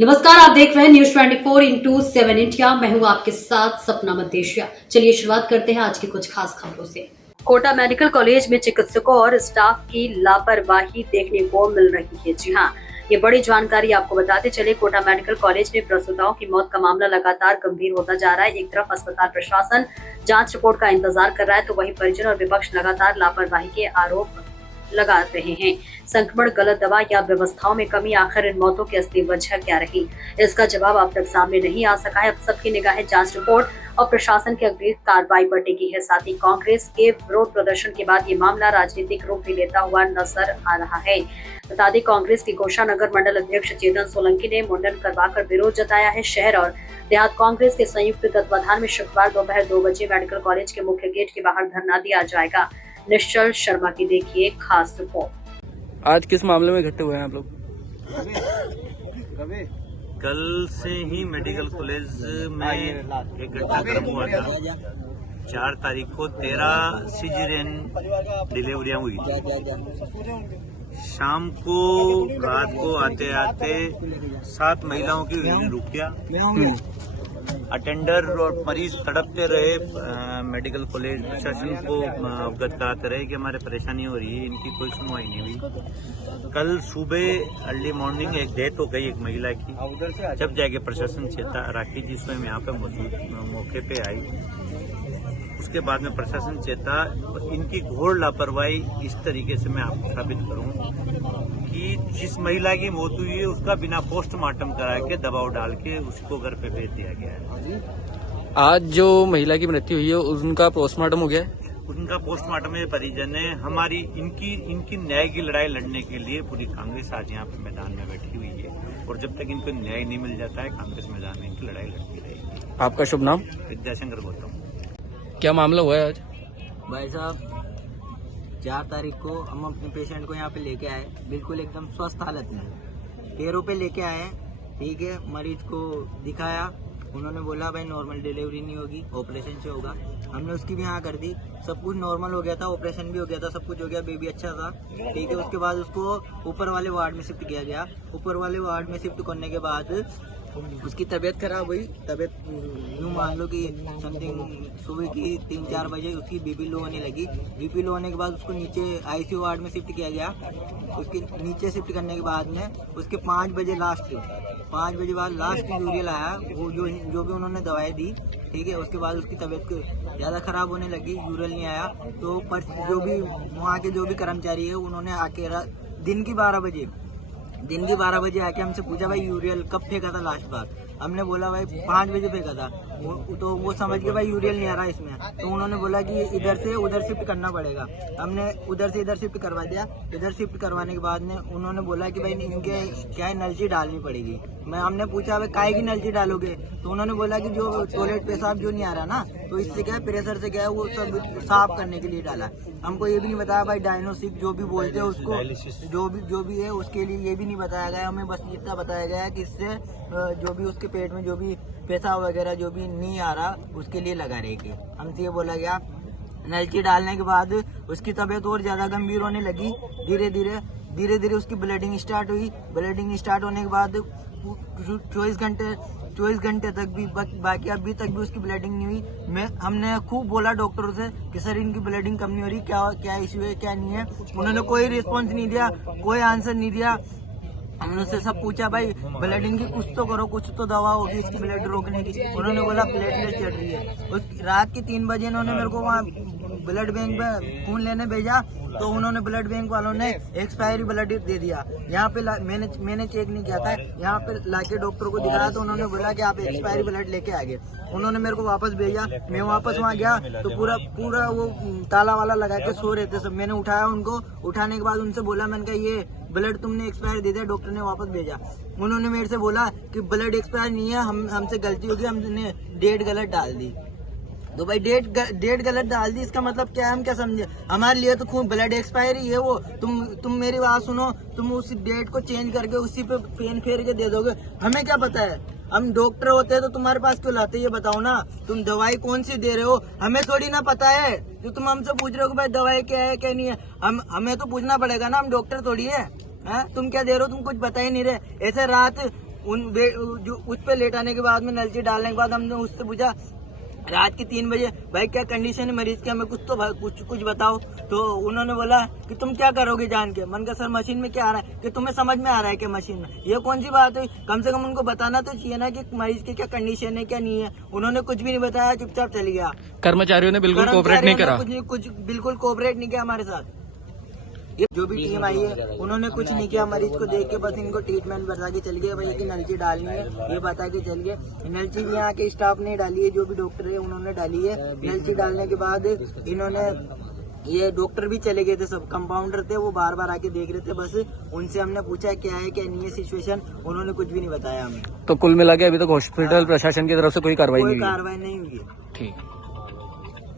नमस्कार, आप देख रहे हैं न्यूज 24/7 इंडिया। मैं हूं आपके साथ सपना मदेशिया। चलिए शुरुआत करते हैं आज की कुछ खास खबरों से। कोटा मेडिकल कॉलेज में चिकित्सकों और स्टाफ की लापरवाही देखने को मिल रही है। जी हां, ये बड़ी जानकारी आपको बताते चले। कोटा मेडिकल कॉलेज में प्रसूताओं की मौत का मामला लगातार गंभीर होता जा रहा है। एक तरफ अस्पताल प्रशासन जांच रिपोर्ट का इंतजार कर रहा है, तो वहीं परिजन और विपक्ष लगातार लापरवाही के आरोप लगा रहे हैं। संक्रमण, गलत दवा या व्यवस्थाओं में कमी, आखिर इन मौतों की असली वजह क्या रही, इसका जवाब अब तक सामने नहीं आ सका है। अब सबकी निगाहें जांच रिपोर्ट और प्रशासन की अगली कार्रवाई पर टिकी है। साथ ही कांग्रेस के विरोध प्रदर्शन के बाद ये मामला राजनीतिक रूप भी लेता हुआ नजर आ रहा है। बता दें, कांग्रेस के गोशानगर मंडल अध्यक्ष चेतन सोलंकी ने मुंडन करवाकर विरोध जताया है। शहर और देहात कांग्रेस के संयुक्त तत्वाधान में शुक्रवार दोपहर 2 बजे मेडिकल कॉलेज के मुख्य गेट के बाहर धरना दिया जाएगा। निश्चल शर्मा की देखिए खास रिपोर्ट। आज किस मामले में इकट्ठे हुए हैं आप लोग? कल से ही मेडिकल कॉलेज में एक घटनाक्रम हुआ था। 4 तारीख को 13 सिजेरियन डिलीवरियां हुई थी। शाम को रात को आते आते 7 महिलाओं की रुकिया। अटेंडर और मरीज तड़पते रहे। मेडिकल कॉलेज प्रशासन को अवगत कराते रहे कि हमारे परेशानी हो रही है, इनकी कोई सुनवाई नहीं हुई। कल सुबह अर्ली मॉर्निंग एक डेथ हो गई एक महिला की। जब जाके प्रशासन चेता राखी जी स्वयं यहाँ पे मौके पे आई। उसके बाद में प्रशासन चेता, इनकी घोर लापरवाही इस तरीके से मैं आपको साबित करूं कि जिस महिला की मौत हुई है उसका बिना पोस्टमार्टम करा के दबाव डाल के उसको घर पे भेज दिया गया है। आज जो महिला की मृत्यु हुई है उनका पोस्टमार्टम हो गया है? उनका पोस्टमार्टम में परिजन है। हमारी इनकी न्याय की लड़ाई लड़ने के लिए पूरी कांग्रेस आज यहाँ पे मैदान में बैठी हुई है और जब तक इनको न्याय नहीं मिल जाता है कांग्रेस मैदान में इनकी लड़ाई लड़ती रहेगी। आपका शुभ नाम? विद्याशंकर गौतम। क्या मामला हुआ है आज? भाई साहब, 4 तारीख को हम अपने पेशेंट को यहाँ पे लेके आए, बिल्कुल एकदम स्वस्थ हालत में, पैरों पे लेके आए। ठीक है, मरीज को दिखाया, उन्होंने बोला भाई नॉर्मल डिलीवरी नहीं होगी, ऑपरेशन से होगा। हमने उसकी भी हाँ कर दी, सब कुछ नॉर्मल हो गया था, ऑपरेशन भी हो गया था, सब कुछ हो गया, बेबी अच्छा था। ठीक है, उसके बाद उसको ऊपर वाले वार्ड में शिफ्ट किया गया। ऊपर वाले वार्ड में शिफ्ट करने के बाद उसकी तबीयत खराब हुई। तबीयत यूँ मान लो कि समथिंग सुबह की 3-4 बजे उसकी बीपी लो होने लगी। बीपी लो होने के बाद उसको नीचे आईसीयू वार्ड में शिफ्ट किया गया। उसके नीचे शिफ्ट करने के बाद में उसके 5 बजे बाद लास्ट यूरियल आया, वो जो भी उन्होंने दवाई दी। ठीक है, उसके बाद उसकी तबीयत ज़्यादा ख़राब होने लगी, यूरियल नहीं आया। तो पर जो भी वहाँ के जो भी कर्मचारी है उन्होंने आके दिन की 12 बजे आके हमसे पूछा भाई यूरियल कब फेंका था लास्ट बार। हमने बोला भाई 5 बजे फेंका था। तो वो समझ के भाई यूरियल नहीं आ रहा इसमें। तो उन्होंने बोला कि इधर से उधर शिफ्ट करना पड़ेगा। हमने उधर से इधर शिफ्ट करवा दिया। इधर शिफ्ट करवाने के बाद में उन्होंने बोला कि भाई इनके क्या है नलची डालनी पड़ेगी। हमने पूछा भाई काहे की नलची डालोगे? तो उन्होंने बोला कि जो टॉयलेट पेशाब जो नहीं आ रहा ना, तो इससे क्या है प्रेशर से क्या है वो सब साफ करने के लिए डाला। हमको ये भी नहीं बताया भाई डायग्नोस्टिक जो भी बोलते हैं उसको जो भी है उसके लिए ये भी नहीं बताया गया। हमें बस इतना बताया गया कि इससे जो भी उसके पेट में जो भी पेशाब वगैरह जो भी नहीं आ रहा उसके लिए लगा रहेगी। हमसे ये बोला गया। नलची डालने के बाद उसकी तबीयत और ज्यादा गंभीर होने लगी। धीरे धीरे उसकी ब्लीडिंग स्टार्ट हुई। ब्लीडिंग स्टार्ट होने के बाद 24 घंटे तक भी बाकी अभी तक भी उसकी ब्लीडिंग नहीं हुई। हमने खूब बोला डॉक्टरों से कि सर इनकी ब्लीडिंग कम नहीं हो रही, क्या इश्यू है क्या नहीं है। उन्होंने कोई रिस्पॉन्स नहीं दिया, कोई आंसर नहीं दिया। हमने उससे सब पूछा भाई ब्लडिंग की कुछ तो करो, कुछ तो दवा होगी इसकी ब्लड रोकने की। उन्होंने बोला प्लेटलेट चढ़ रही है। रात के 3 बजे उन्होंने मेरे को वहाँ ब्लड बैंक में खून लेने भेजा। तो उन्होंने ब्लड बैंक वालों ने एक्सपायरी ब्लड दे दिया। यहाँ पे मैंने चेक नहीं किया था, यहाँ पे लाके डॉक्टर को दिखाया तो उन्होंने बोला कि आप एक्सपायरी ब्लड लेके आ गए। उन्होंने मेरे को वापस भेजा। मैं वापस वहाँ गया तो पूरा वो ताला वाला लगा के सो रहे थे सब। मैंने उठाया उनको, उठाने के बाद उनसे बोला, मैंने कहा ये ब्लड तुमने एक्सपायर दे दिया। डॉक्टर ने वापस भेजा। उन्होंने मेरे से बोला कि ब्लड एक्सपायर नहीं है, हमसे गलती होगी, हमने डेट गलत डाल दी। तो भाई डेट गलत डाल दी, इसका मतलब क्या है? हम क्या समझे? हमारे लिए तो खून ब्लड एक्सपायरी है वो। तुम मेरी बात सुनो, तुम उस डेट को चेंज करके उसी पे पेन फेर के दे दोगे, हमें क्या पता है? हम डॉक्टर होते हैं तो तुम्हारे पास क्यों लाते? ये बताओ ना, तुम दवाई कौन सी दे रहे हो हमें थोड़ी ना पता है। जो तुम हमसे पूछ रहे हो कि भाई दवाई क्या है क्या नहीं है, हमें तो पूछना पड़ेगा ना, हम डॉक्टर थोड़ी है। तुम क्या दे रहे हो? तुम कुछ बता ही नहीं रहे। ऐसे रात जो उस पे लेटाने के बाद में नलची डालने के बाद हमने उससे पूछा रात के 3 बजे भाई क्या कंडीशन है मरीज की, हमें कुछ बताओ। तो उन्होंने बोला कि तुम क्या करोगे जान के। मन का सर मशीन में क्या आ रहा है कि तुम्हें समझ में आ रहा है कि मशीन में, ये कौन सी बात हुई। कम से कम उनको बताना तो चाहिए ना कि मरीज की क्या कंडीशन है क्या नहीं है। उन्होंने कुछ भी नहीं बताया, चुपचाप चली गया। कर्मचारियों ने बिल्कुल कोऑपरेट नहीं करा। कुछ बिल्कुल कोऑपरेट नहीं किया हमारे साथ। ये जो भी टीम आई है उन्होंने कुछ नहीं किया, मरीज को देख के बस इनको ट्रीटमेंट बता के चल गए। भैया की नलची डालनी है ये बता के चल गए। नलची भी यहाँ के स्टाफ ने डाली है, जो भी डॉक्टर है उन्होंने डाली है। नलची डालने के बाद इन्होंने ये डॉक्टर भी चले गए थे, सब कंपाउंडर थे वो बार बार आके देख रहे थे। बस उनसे हमने पूछा क्या है क्या नहीं है सिचुएशन, उन्होंने कुछ भी नहीं बताया हमें। तो कुल मिला के अभी तक हॉस्पिटल प्रशासन की तरफ से कोई कार्रवाई नहीं हुई? कार्रवाई नहीं हुई है। ठीक।